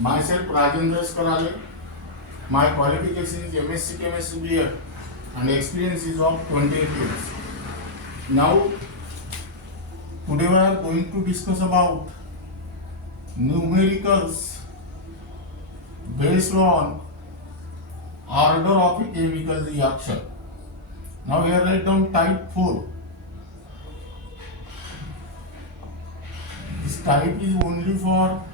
Myself Rajendra Karale. My qualification is MSc Chemistry BA and experience is of 28 years. Now, today we are going to discuss about numericals based on order of a chemical reaction. Now here write down type 4. This type is only for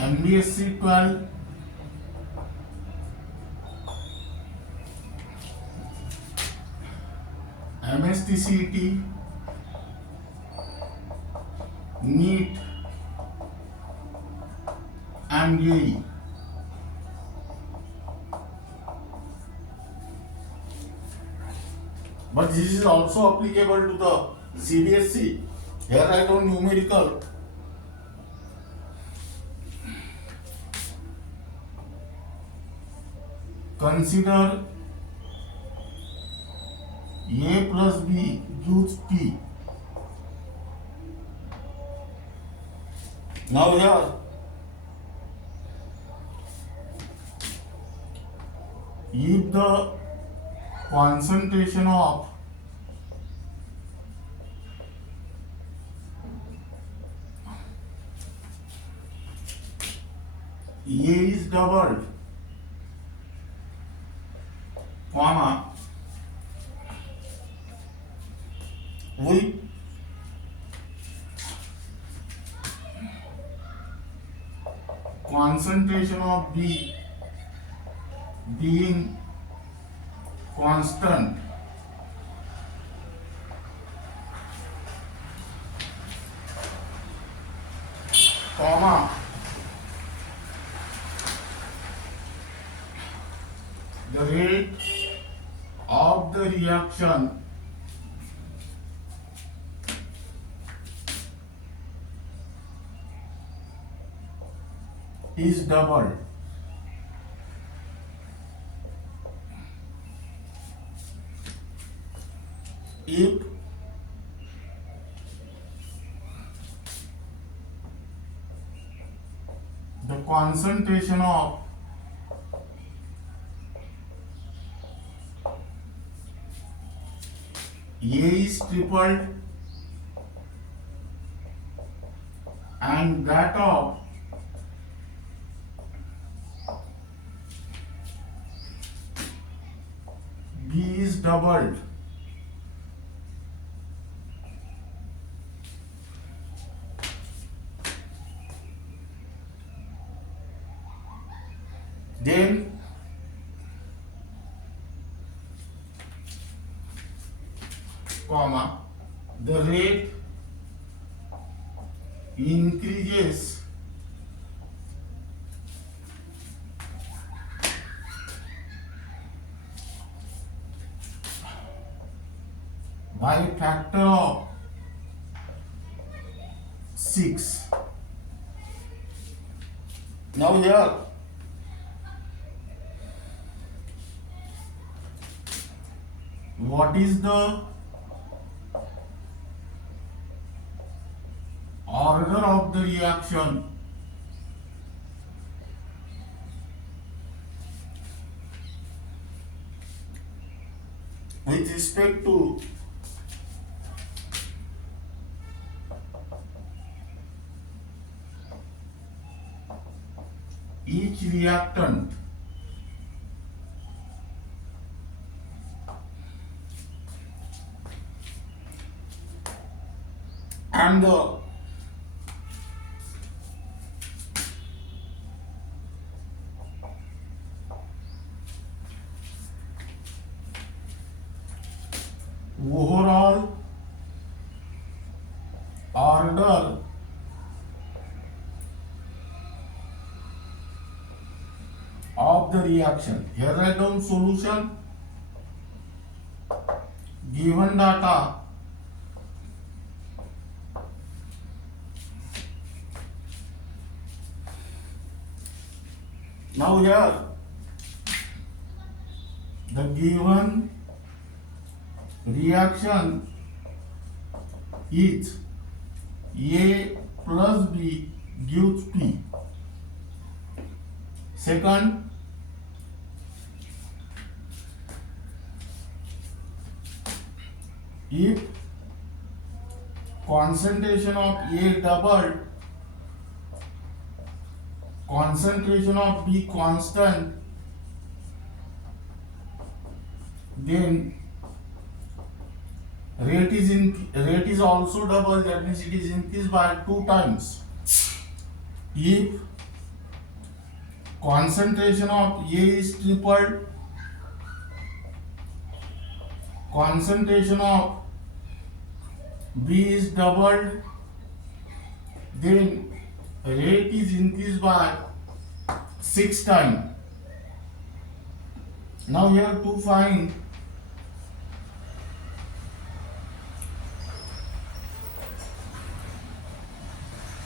MBSE 12, MHT-CET, NEET and JEE. But this is also applicable to the CBSE. Here I don't numerical. Consider A plus B gives P. Now here if the concentration of A is doubled, comma, with concentration of B being constant, comma, the rate of the reaction is doubled. If the concentration of A is tripled and that of B is doubled, then comma, the rate increases by a factor of 6. Now here what is the order of the reaction with respect to each reactant and the overall order of the reaction. Here write down solution, given data, now here the given reaction is A plus B gives P. Second, if concentration of A doubled, concentration of B constant, then rate is also double, that means it is increased by 2 times. If concentration of A is tripled, concentration of B is doubled, then rate is increased by 6 times. Now here to find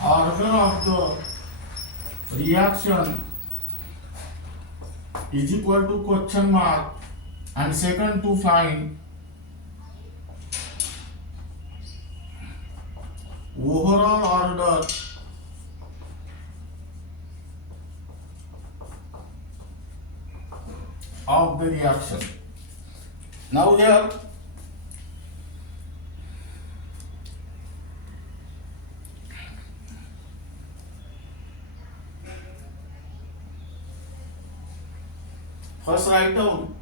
order of the reaction is equal to question mark, and second to find overall order of the reaction. Now here first write down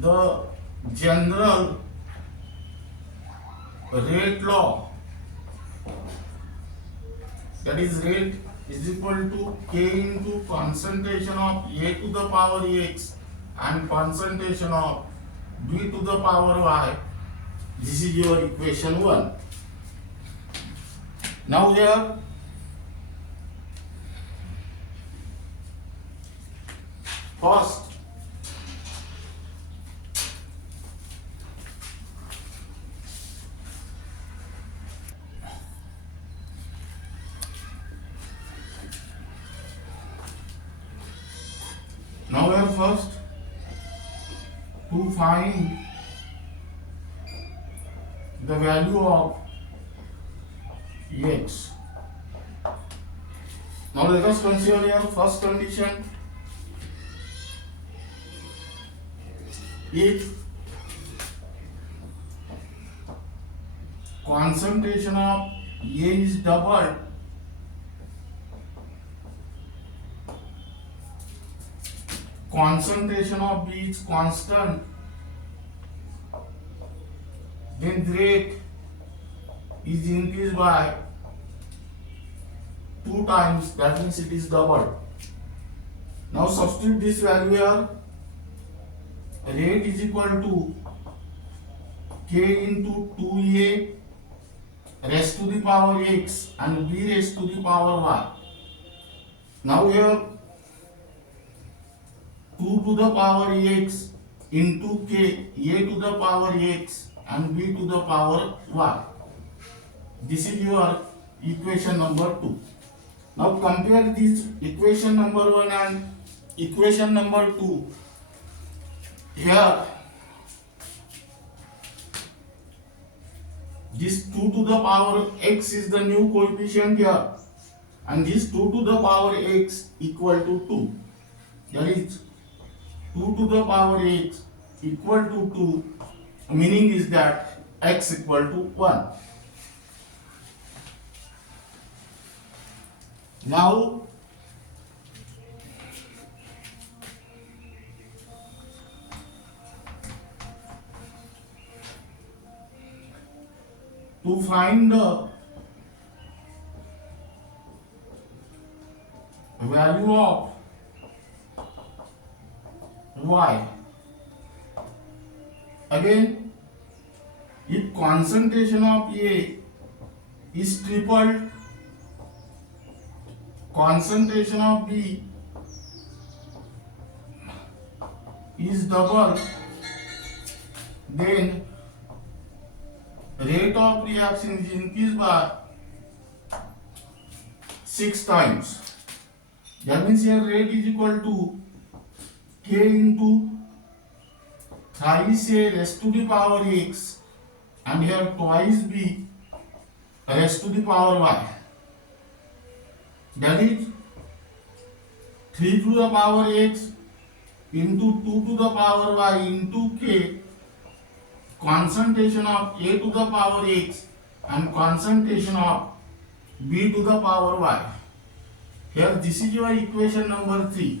the general rate law, that is rate is equal to K into concentration of A to the power X and concentration of B to the power Y. This is your equation 1. Now here first to find the value of X. Now let us consider your first condition. If concentration of A is doubled, concentration of B is constant, then the rate is increased by 2 times, that means it is doubled. Now substitute this value here. Rate is equal to K into 2A raised to the power X and B raised to the power Y. Now here 2 to the power X into K, A to the power X and B to the power Y. This is your equation number 2. Now compare this equation number 1 and equation number 2. Here this 2 to the power X is the new coefficient here, and this 2 to the power X equal to 2. That is 2 to the power X equal to 2, meaning is that X equal to 1. Now to find the value of Y, again if concentration of A is tripled, concentration of B is double, then rate of reaction is increased by 6 times. That means here rate is equal to K into thrice A raised to the power X and here twice b raised to the power y. That is 3 to the power x into 2 to the power y into k, concentration of a to the power x and concentration of b to the power y. Here this is your equation number 3.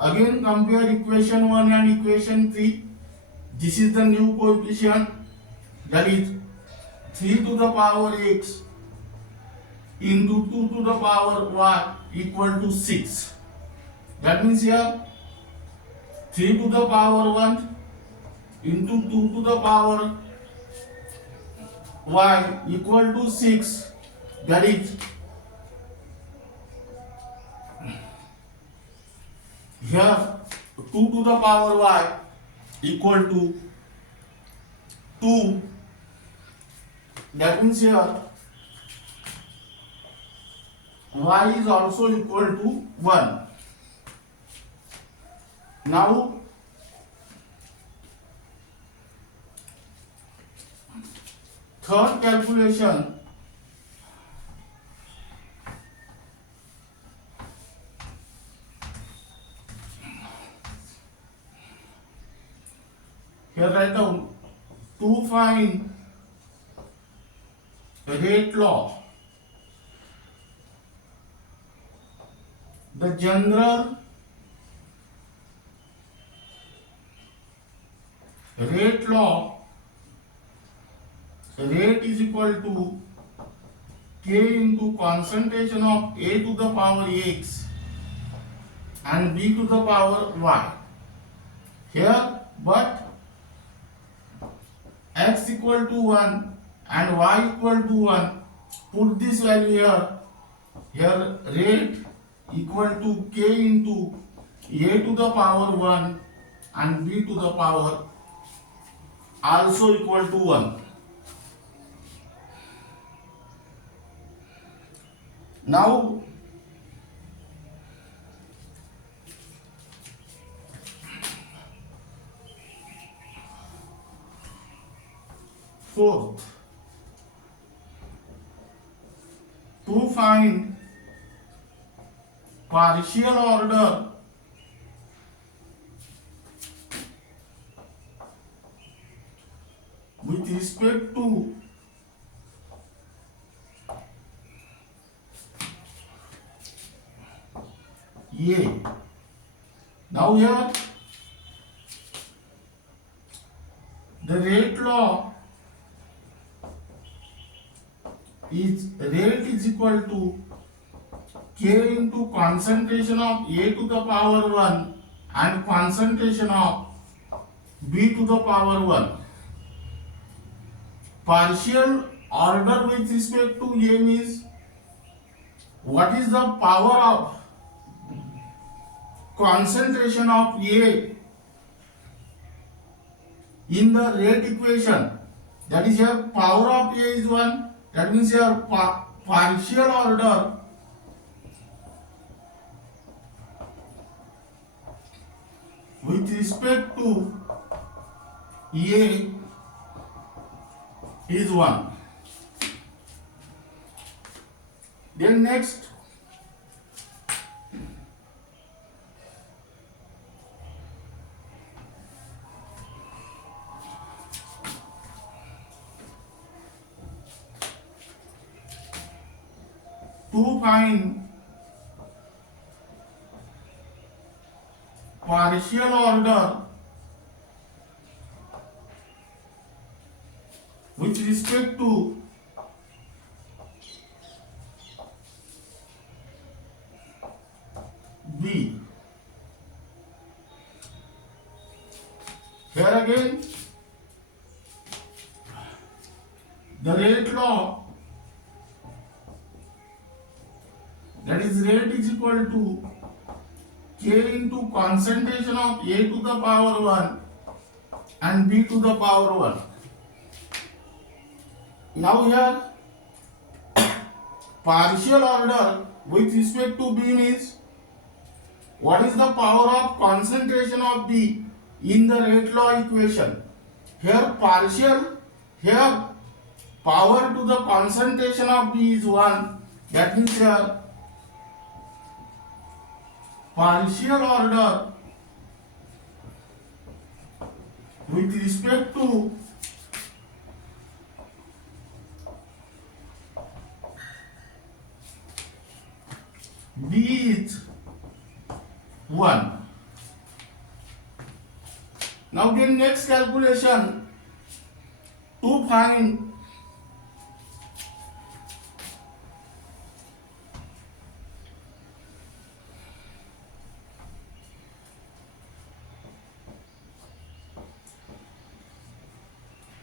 Again compare equation 1 and equation 3. This is the new coefficient, that is 3 to the power x into 2 to the power y equal to 6. That means here 3 to the power 1 into 2 to the power y equal to 6. That is here 2 to the power y equal to 2. That means here y is also equal to 1. Now third calculation, here write down to find rate law. The general rate law, rate is equal to k into concentration of a to the power x and b to the power y. Here but x equal to 1 and y equal to 1, put this value here. Here rate equal to k into a to the power 1 and b to the power also equal to 1. Now fourth, to find partial order with respect to A. Now here the rate law is rate is equal to k into concentration of A to the power 1 and concentration of B to the power 1. Partial order with respect to A means what is the power of concentration of A in the rate equation. That is here power of A is 1. That means here partial order with respect to A is 1. Then next to find partial order with respect to B. Here again the rate law, that is rate is equal to k into concentration of A to the power 1 and B to the power 1. Now here partial order with respect to B means what is the power of concentration of B in the rate law equation. Here partial Here power to the concentration of B is 1. That means here partial order with respect to B is 1. Now then next calculation to find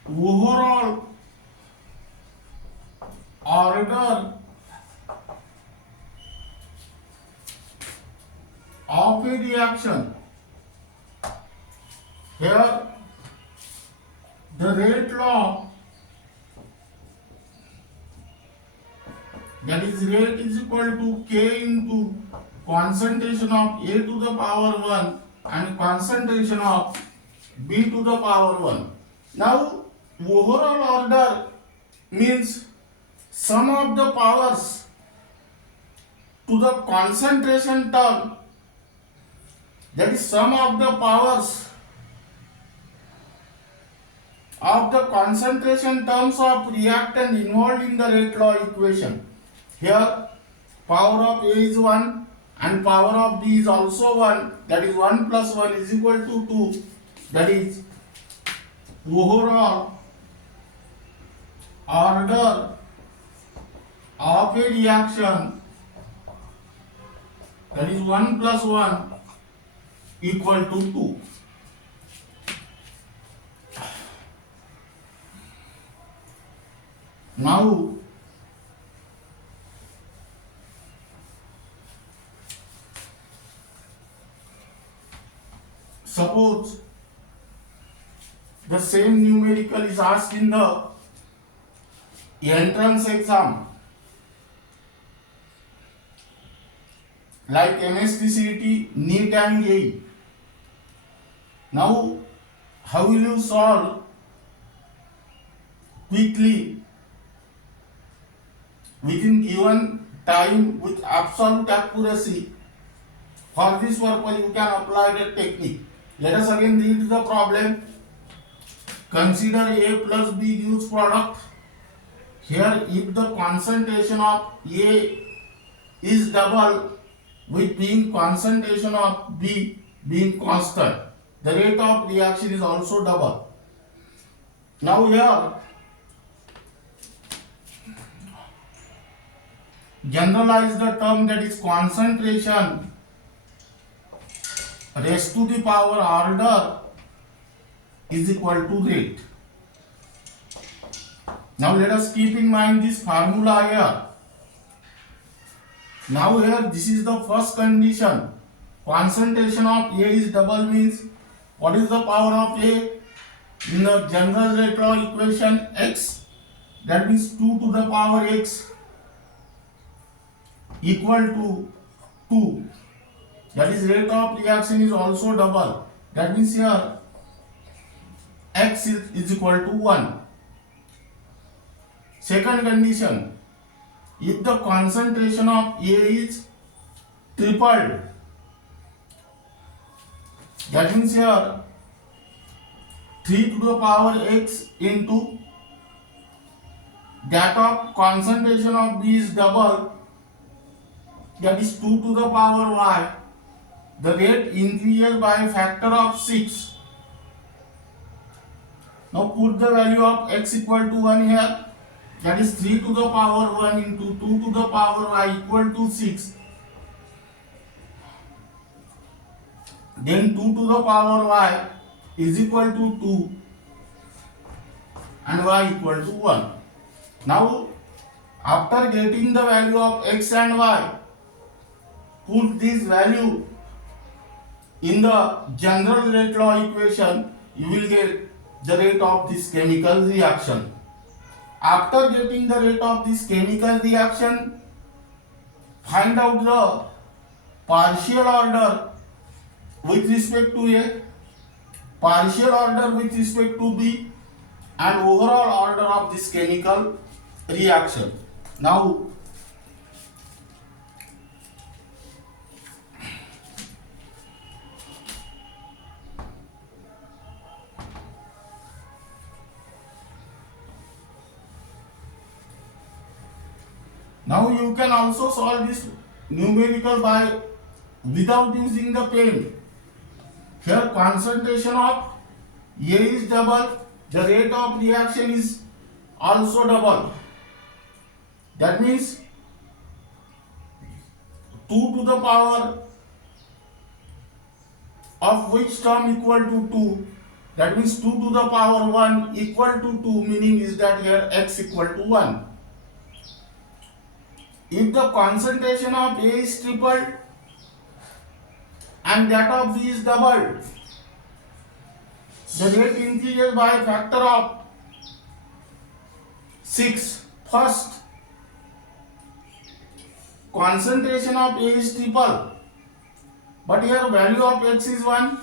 overall order of a reaction. Here the rate law, that is rate is equal to K into concentration of A to the power 1 and concentration of B to the power 1. Now overall order means sum of the powers to the concentration term, that is sum of the powers of the concentration terms of reactant involved in the rate law equation. Here power of A is 1 and power of B is also 1, that is 1 plus 1 is equal to 2, that is overall order of a reaction, that is 1 plus 1 equal to 2. Now suppose the same numerical is asked in the entrance exam like MSc, NEET and JEE. Now how will you solve quickly within given time with absolute accuracy? For this purpose you can apply the technique. Let us again read the problem. Consider A plus B gives product. Here if the concentration of A is double with being concentration of B being constant, the rate of reaction is also double. Now here generalize the term, that is concentration raised to the power order is equal to rate. Now let us keep in mind this formula here. Now here this is the first condition. Concentration of A is double means what is the power of A? In the general rate law equation x, that means 2 to the power x equal to 2. That is rate of reaction is also double. That means here x is equal to 1. Second condition, if the concentration of A is tripled, that means here 3 to the power x into that of concentration of B is double, that is 2 to the power y, the rate increases by a factor of 6. Now put the value of x equal to 1 here, that is 3 to the power 1 into 2 to the power y equal to 6. Then 2 to the power y is equal to 2 and y equal to 1. Now after getting the value of x and y, put this value in the general rate law equation, you will get the rate of this chemical reaction. After getting the rate of this chemical reaction, find out the partial order with respect to A, partial order with respect to B, and overall order of this chemical reaction. Now you can also solve this numerical by without using the pen. Here concentration of A is double, the rate of reaction is also double. That means 2 to the power of which term equal to 2. That means 2 to the power 1 equal to 2, meaning is that here x equal to 1. If the concentration of A is tripled and that of B is doubled, the rate increases by a factor of 6. First, concentration of A is triple, but here value of x is 1,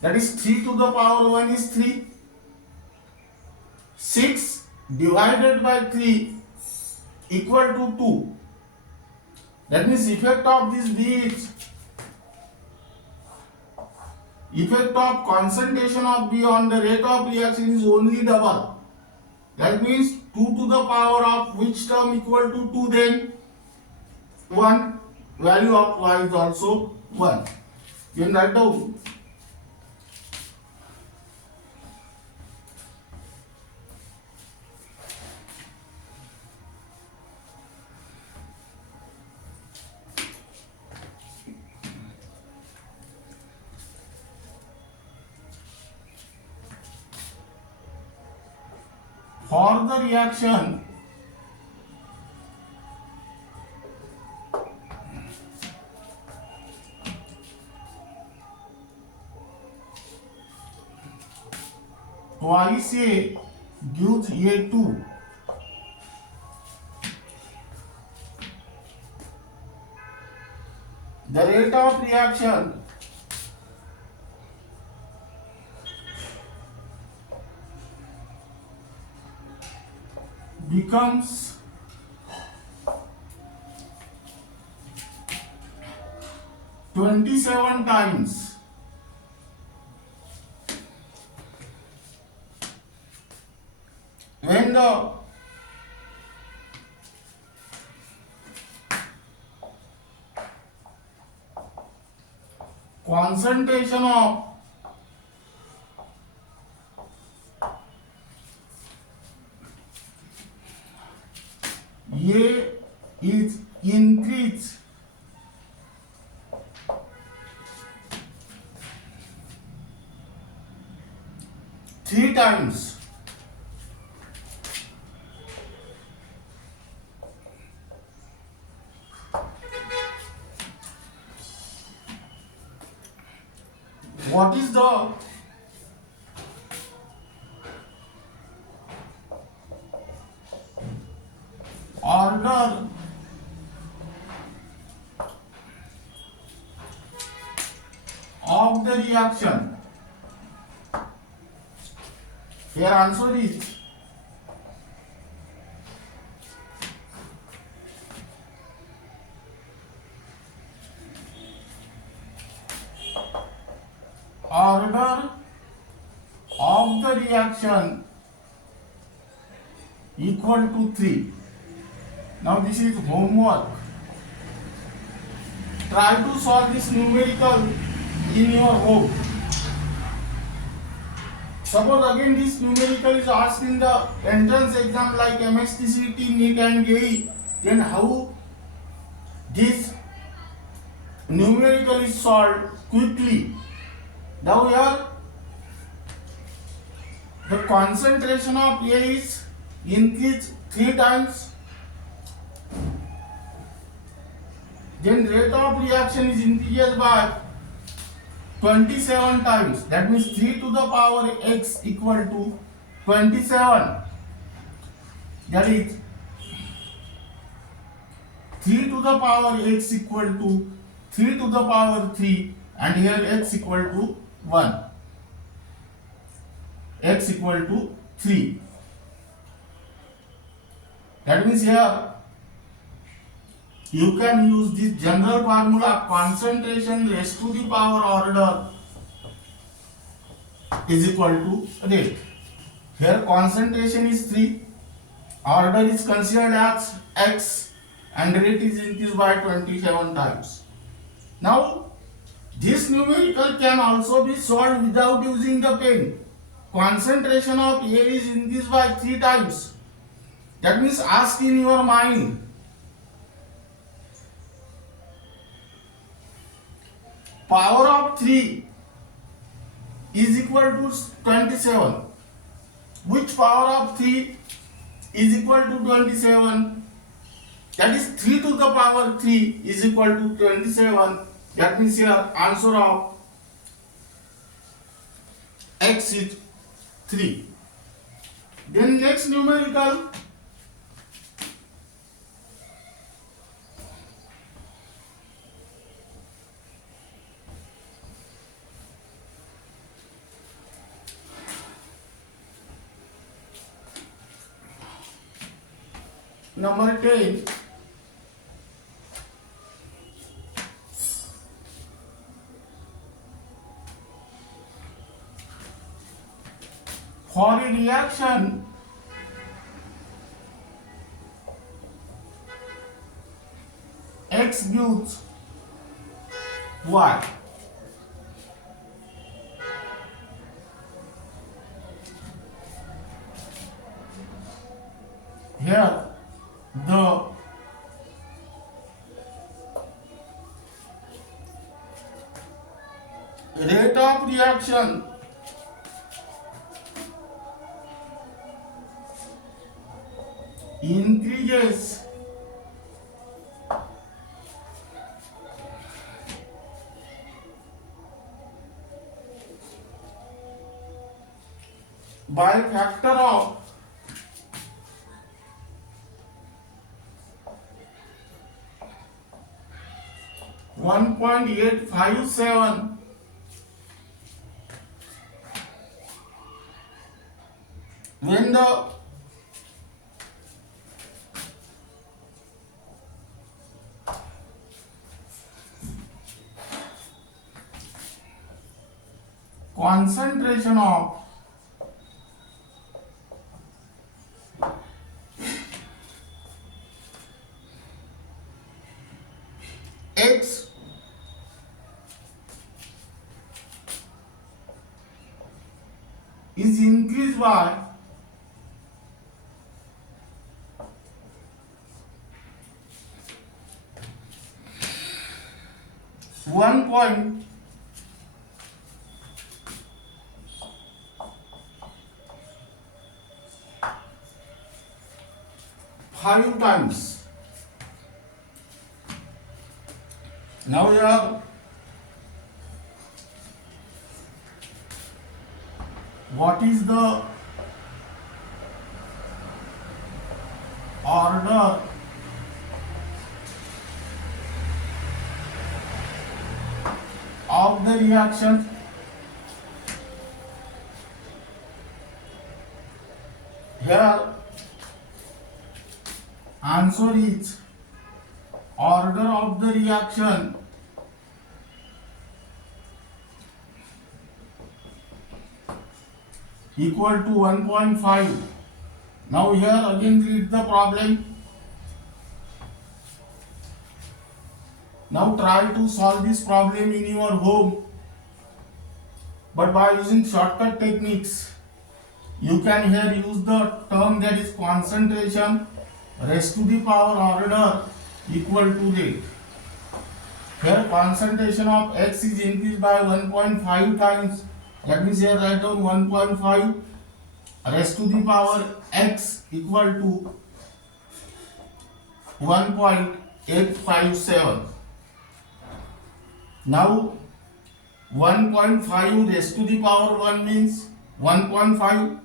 that is 3 to the power 1 is 3. 6 divided by 3 equal to 2. That means effect of this B is effect of concentration of B on the rate of reaction is only double. That means 2 to the power of which term equal to 2, then 1. Value of y is also 1. You can write down. For the reaction twice A gives A2, the rate of reaction becomes 27 times when the concentration of A is increased three times. What is the order of the reaction? Here answer is order of the reaction equal to 3. Now this is homework. Try to solve this numerical in your home. Suppose again this numerical is asked in the entrance exam like MHTCET, NEET and JEE, then how this numerical is solved quickly. Now here the concentration of A is increased 3 times, then rate of reaction is increased by 27 times. That means 3 to the power x equal to 27. That is 3 to the power x equal to 3 to the power 3, and here x equal to 1. X equal to 3. That means here you can use this general formula, concentration raised to the power order is equal to rate. Here concentration is 3, order is considered as x, and rate is increased by 27 times. Now this numerical can also be solved without using the pen. Concentration of A is increased by 3 times. That means ask in your mind, power of 3 is equal to 27. Which power of 3 is equal to 27? That is 3 to the power 3 is equal to 27. That means here answer of x is 3. Then next numerical, number 10. For a reaction X gives Y. Here the rate of reaction increases by a factor of 1.857 when the concentration of X is increased by 1.5 times. Now here what is the order of the reaction? Here answer is order of the reaction equal to 1.5. Now here again read the problem. Now try to solve this problem in your home, but by using shortcut techniques. You can here use the term that is concentration raised to the power order equal to rate. Here concentration of X is increased by 1.5 times. That means here write down 1.5 raised to the power X equal to 1.857. Now 1.5 raised to the power 1 means 1.5.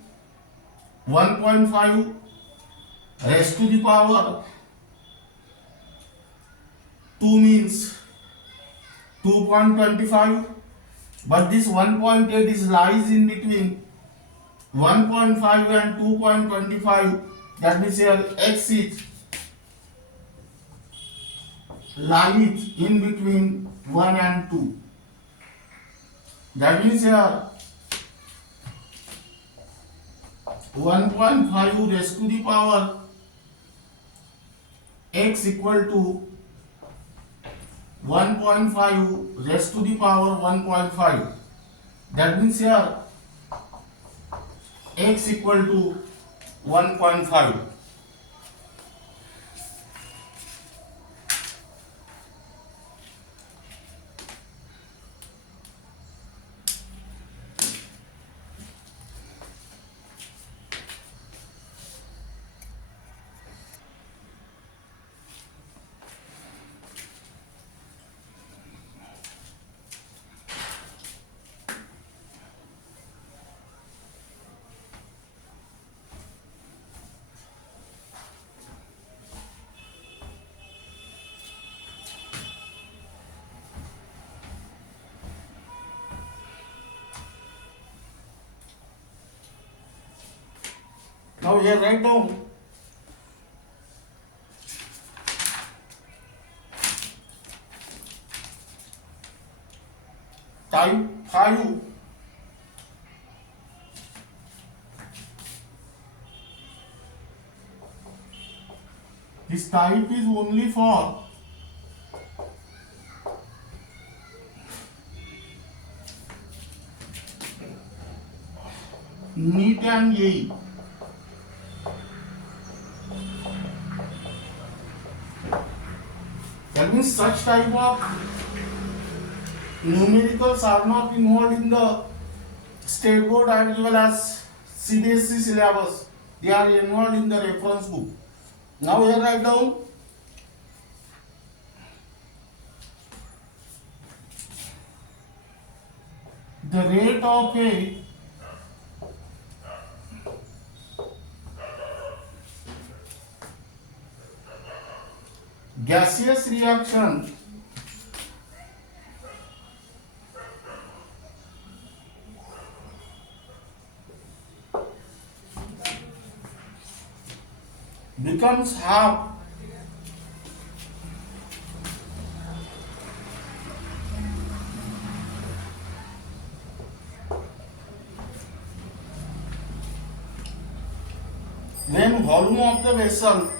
1.5 raised to the power 2 means 2.25, but this 1.8 is lies in between 1.5 and 2.25, that means here x is lies in between 1 and 2. That means here 1.5 raised to the power x equal to 1.5 raised to the power 1.5. That means here x equal to 1.5. Now here write down type 5. This type is only for NEET and JEE. That means such type of numericals are not involved in the state board as well as CBSE syllabus. They are involved in the reference book. Now here write down the rate of a gaseous reaction becomes half when volume of the vessel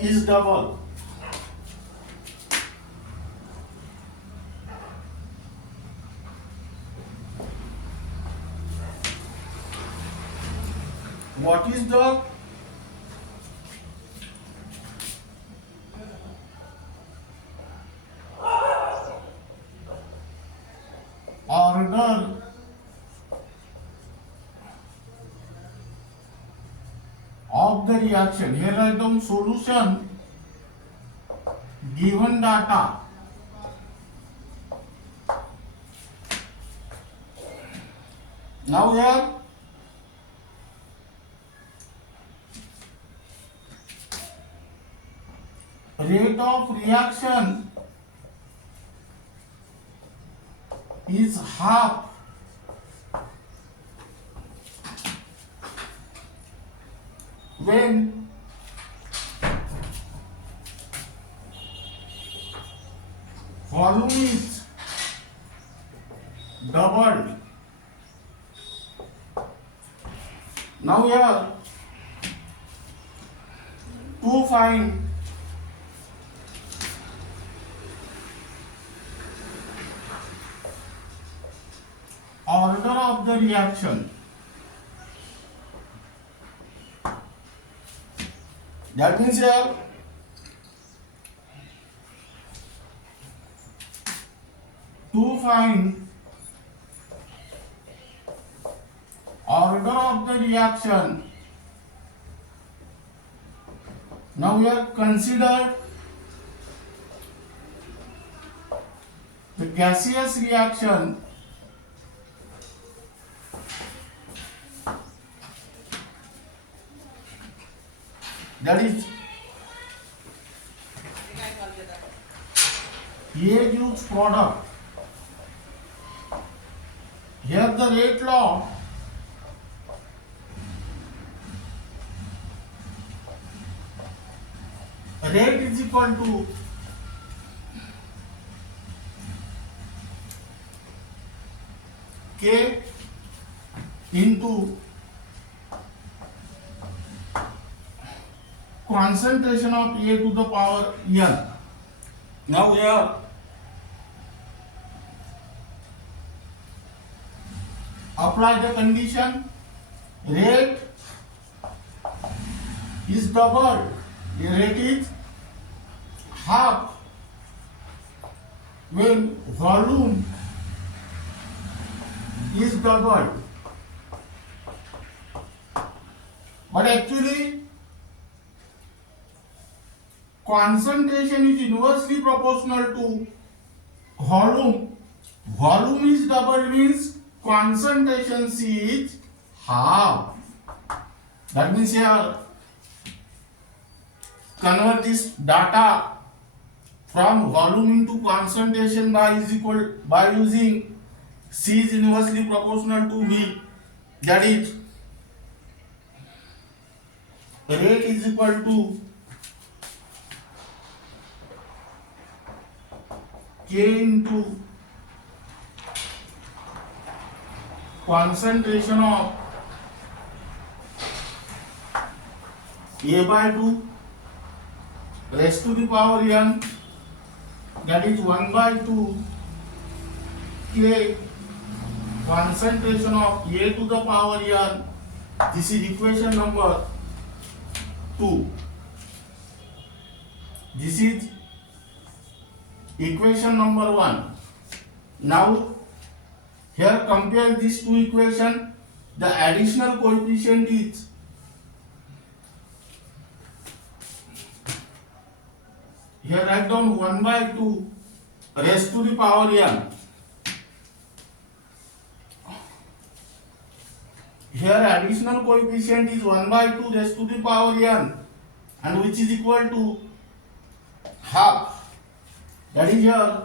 is double. What is the order of the reaction? Here write down solution given data. Now here rate of reaction is half when volume is doubled. Now here to find order of the reaction, that means here to find order of the reaction Now we have considered the gaseous reaction that is A gives product. Here the rate law rate is equal to K into concentration of A to the power N. Now here apply the condition, rate is doubled, the rate is half when volume is doubled. But actually concentration is inversely proportional to volume. Volume is doubled means concentration C is half. That means here convert this data from volume into concentration by using C is inversely proportional to V. That is rate is equal to K into concentration of A by 2 raised to the power N, that is 1 by 2 K concentration of A to the power N. This is equation number 2. This is equation number 1. Now here compare these two equations. The additional coefficient is here write down 1 by 2 raised to the power N. Here additional coefficient is 1 by 2 raised to the power N, and which is equal to half. That is here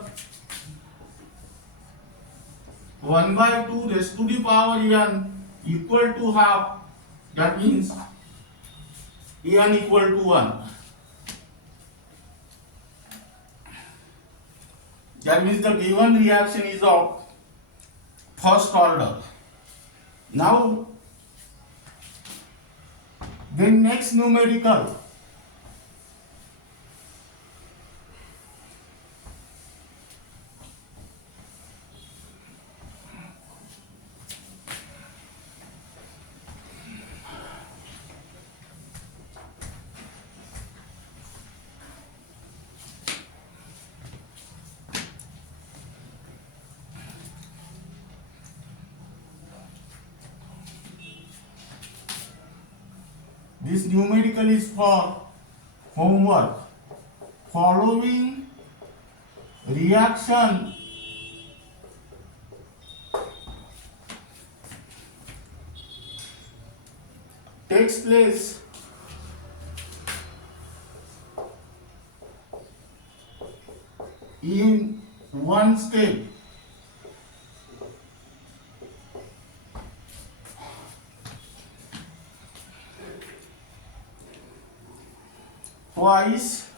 1 by 2 raised to the power N equal to half. That means N equal to 1. That means the given reaction is of first order. Now the next numerical, this numerical is for homework. Following reaction takes place in one step. Twice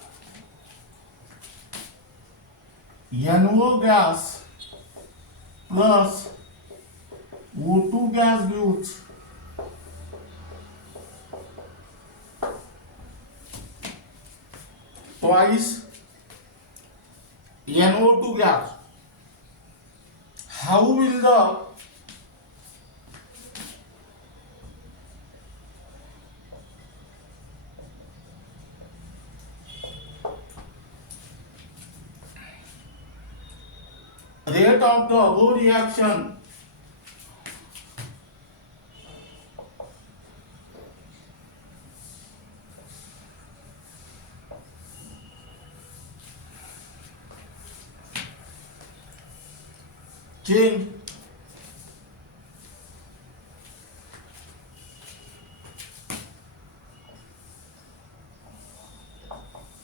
NO gas plus O2 gas gives twice NO2 gas. How will the rate of the above reaction change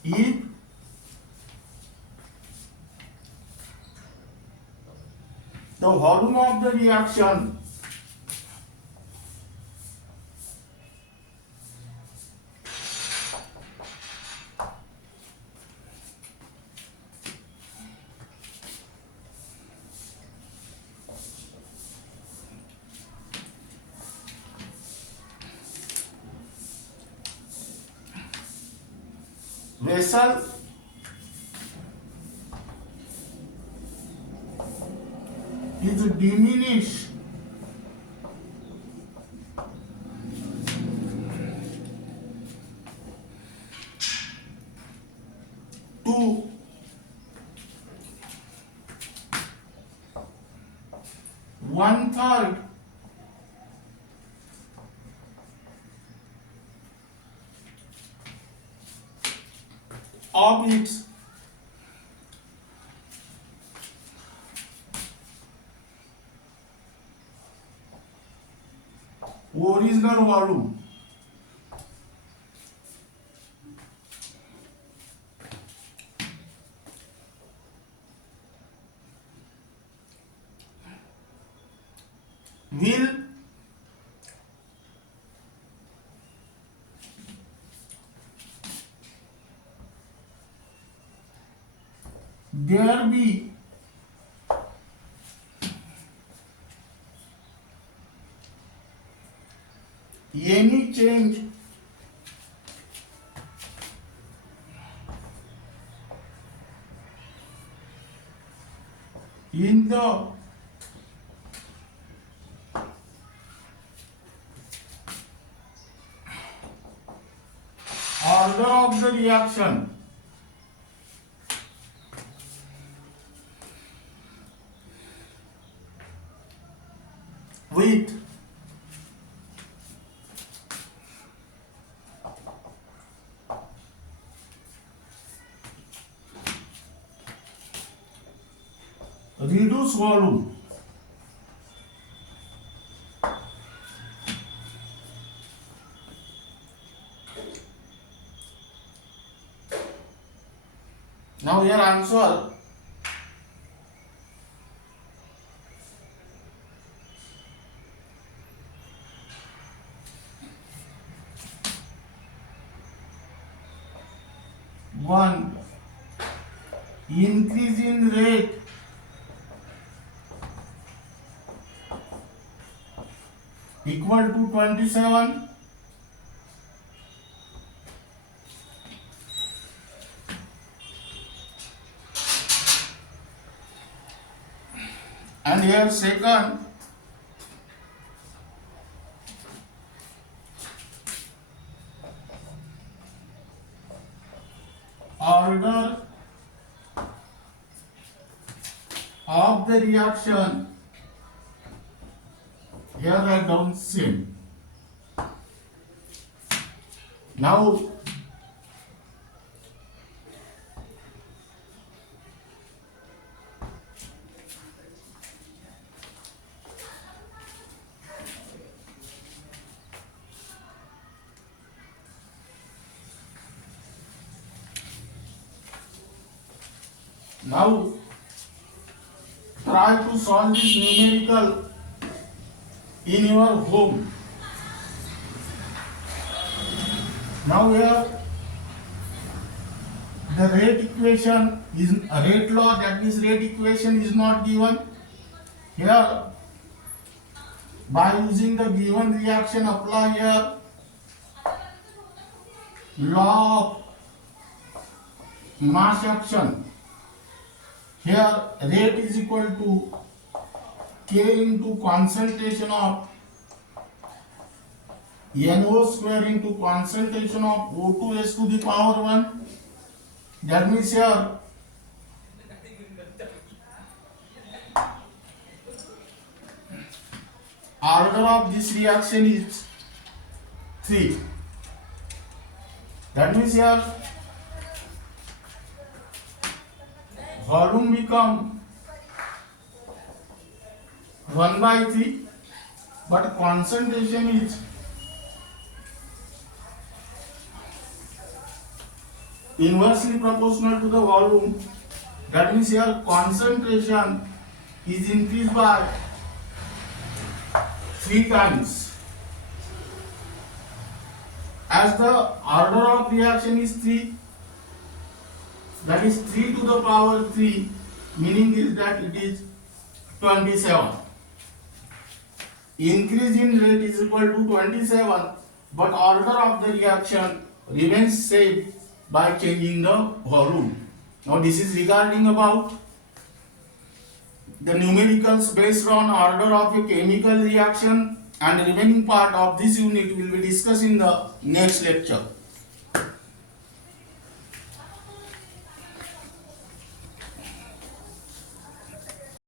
if the volume of the reaction vessel is diminished to 1/3 of its original volume. Will there be any change in the order of the reaction with reduced volume. Now here answer. One, increase in rate equal to 27, and here second, order of the reaction, here write down same. Now try to solve this numerical in your home. Now here the rate equation is a rate law, that means rate equation is not given. Here by using the given reaction apply here law of mass action. Here rate is equal to K into concentration of NO square into concentration of O2S to the power 1. That means here order of this reaction is 3. That means here volume become 1 by 3, but concentration is inversely proportional to the volume. That means here concentration is increased by 3 times. As the order of reaction is 3, that is 3 to the power 3, meaning is that it is 27. Increase in rate is equal to 27, but order of the reaction remains same by changing the volume. Now this is regarding about the numericals based on order of a chemical reaction, and the remaining part of this unit will be discussed in the next lecture.